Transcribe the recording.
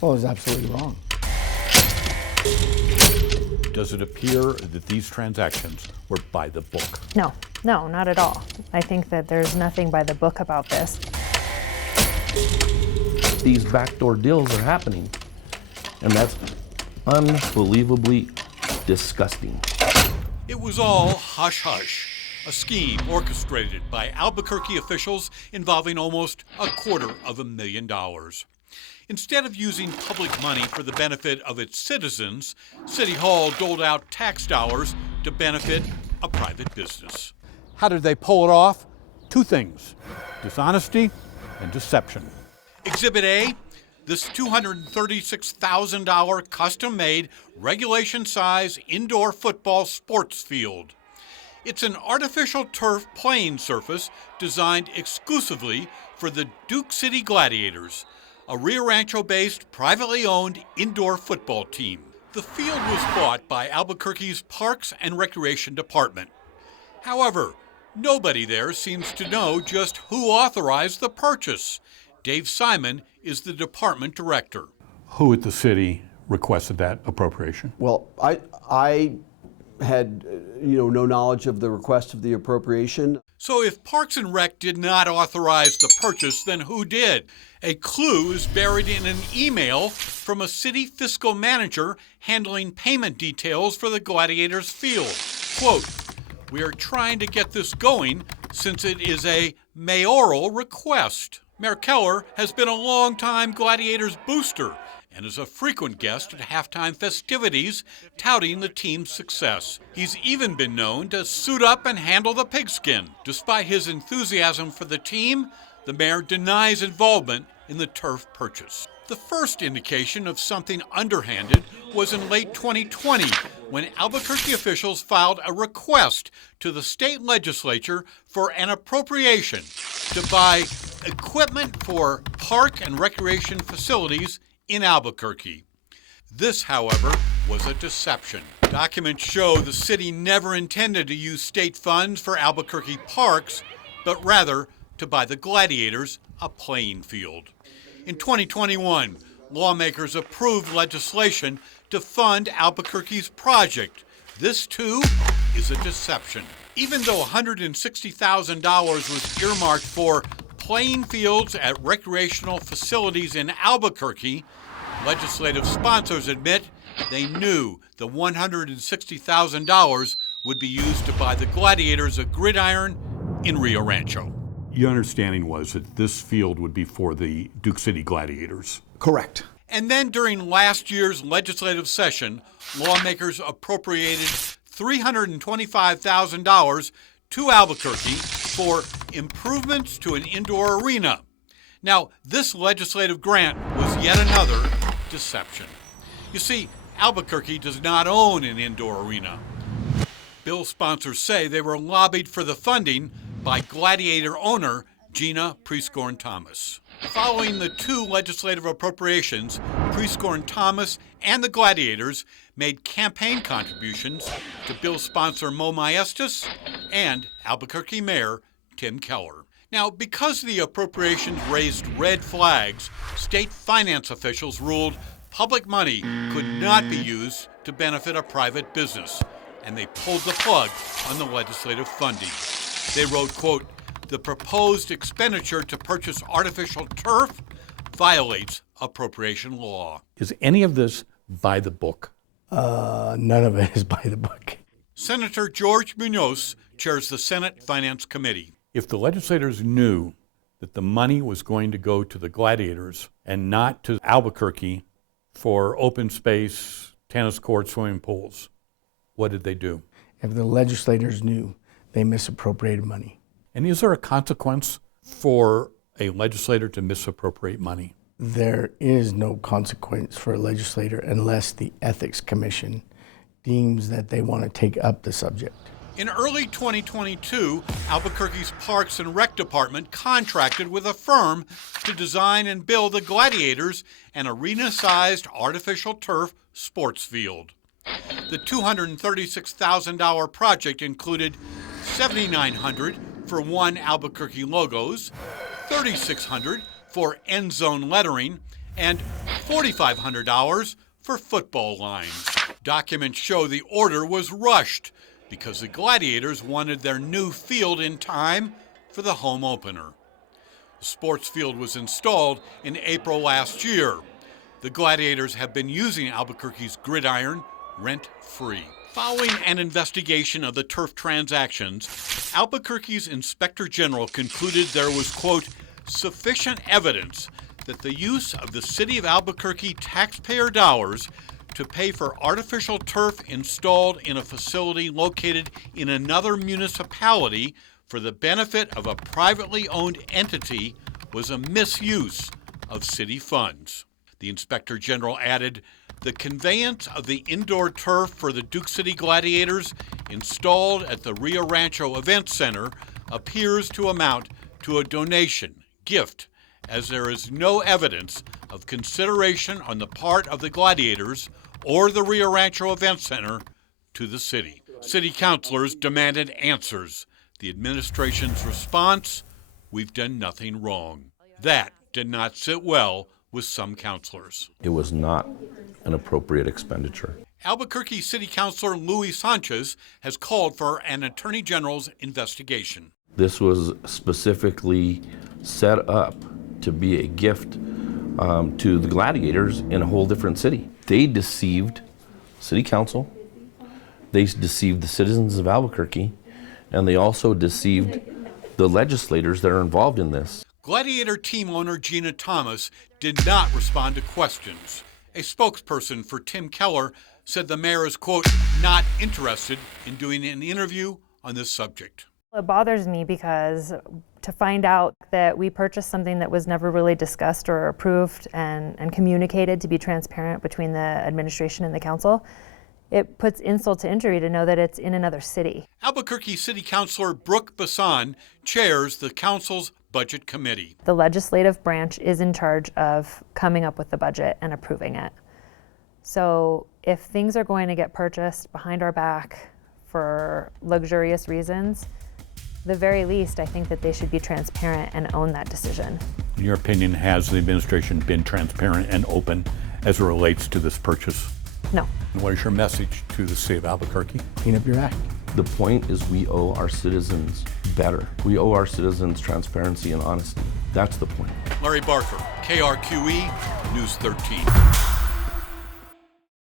Well, it's absolutely wrong. Does it appear that these transactions were by the book? No, not at all. I think that there's nothing by the book about this. These backdoor deals are happening, and that's unbelievably disgusting. It was all hush-hush, a scheme orchestrated by Albuquerque officials involving almost $250,000. Instead of using public money for the benefit of its citizens, City Hall doled out tax dollars to benefit a private business. How did they pull it off? Two things: dishonesty and deception. Exhibit A, this $236,000 custom-made, regulation-size indoor football sports field. It's an artificial turf playing surface designed exclusively for the Duke City Gladiators, a Rio Rancho-based, privately owned indoor football team. The field was bought by Albuquerque's Parks and Recreation Department. However, nobody there seems to know just who authorized the purchase. Dave Simon is the department director. Who at the city requested that appropriation? Well, I had no knowledge of the request of the appropriation. So if Parks and Rec did not authorize the purchase, then who did? A clue is buried in an email from a city fiscal manager handling payment details for the Gladiators field. Quote, "We are trying to get this going since it is a mayoral request." Mayor Keller has been a longtime Gladiators booster and is a frequent guest at halftime festivities touting the team's success. He's even been known to suit up and handle the pigskin. Despite his enthusiasm for the team, the mayor denies involvement in the turf purchase. The first indication of something underhanded was in late 2020 when Albuquerque officials filed a request to the state legislature for an appropriation to buy equipment for park and recreation facilities in Albuquerque. This, however, was a deception. Documents show the city never intended to use state funds for Albuquerque parks, but rather to buy the Gladiators a playing field. In 2021, lawmakers approved legislation to fund Albuquerque's project. This, too, is a deception. Even though $160,000 was earmarked for playing fields at recreational facilities in Albuquerque, legislative sponsors admit they knew the $160,000 would be used to buy the Gladiators a gridiron in Rio Rancho. Your understanding was that this field would be for the Duke City Gladiators. Correct. And then during last year's legislative session, lawmakers appropriated $325,000 to Albuquerque for improvements to an indoor arena. Now, this legislative grant was yet another deception. You see, Albuquerque does not own an indoor arena. Bill sponsors say they were lobbied for the funding by Gladiator owner Gina Prescorn-Thomas. Following the two legislative appropriations, Prescorn-Thomas and the Gladiators made campaign contributions to Bill sponsor Mo Maestas and Albuquerque Mayor Tim Keller. Now, because the appropriations raised red flags, state finance officials ruled public money could not be used to benefit a private business, and they pulled the plug on the legislative funding. They wrote, quote, "The proposed expenditure to purchase artificial turf violates appropriation law." Is any of this by the book? None of it is by the book. Senator George Munoz chairs the Senate Finance Committee. If the legislators knew that the money was going to go to the Gladiators and not to Albuquerque for open space, tennis courts, swimming pools, what did they do? If the legislators knew, they misappropriated money. And is there a consequence for a legislator to misappropriate money? There is no consequence for a legislator unless the Ethics Commission deems that they want to take up the subject. In early 2022, Albuquerque's Parks and Rec Department contracted with a firm to design and build the Gladiators an arena-sized artificial turf sports field. The $236,000 project included $7,900 for one Albuquerque logos, $3,600 for end zone lettering, and $4,500 for football lines. Documents show the order was rushed because the Gladiators wanted their new field in time for the home opener. The sports field was installed in April last year. The Gladiators have been using Albuquerque's gridiron rent-free. Following an investigation of the turf transactions, Albuquerque's Inspector General concluded there was, quote, sufficient evidence that the use of the City of Albuquerque taxpayer dollars to pay for artificial turf installed in a facility located in another municipality for the benefit of a privately owned entity was a misuse of city funds. The Inspector General added, the conveyance of the indoor turf for the Duke City Gladiators installed at the Rio Rancho Event Center appears to amount to a donation, gift, as there is no evidence of consideration on the part of the Gladiators or the Rio Rancho Event Center to the city. City councilors demanded answers. The administration's response, we've done nothing wrong. That did not sit well with some councilors. It was not an appropriate expenditure. Albuquerque City Councilor Luis Sanchez has called for an Attorney General's investigation. This was specifically set up to be a gift to the Gladiators in a whole different city. They deceived City Council, they deceived the citizens of Albuquerque, and they also deceived the legislators that are involved in this. Gladiator team owner Gina Thomas did not respond to questions. A spokesperson for Tim Keller said the mayor is, quote, not interested in doing an interview on this subject. It bothers me because to find out that we purchased something that was never really discussed or approved and communicated to be transparent between the administration and the council, it puts insult to injury to know that it's in another city. Albuquerque City Councilor Brooke Bassan chairs the council's budget committee. The legislative branch is in charge of coming up with the budget and approving it. So if things are going to get purchased behind our back for luxurious reasons, the very least, I think that they should be transparent and own that decision. In your opinion, has the administration been transparent and open as it relates to this purchase? No. And what is your message to the city of Albuquerque? Clean up your act. The point is we owe our citizens better. We owe our citizens transparency and honesty. That's the point. Larry Barker, KRQE, News 13.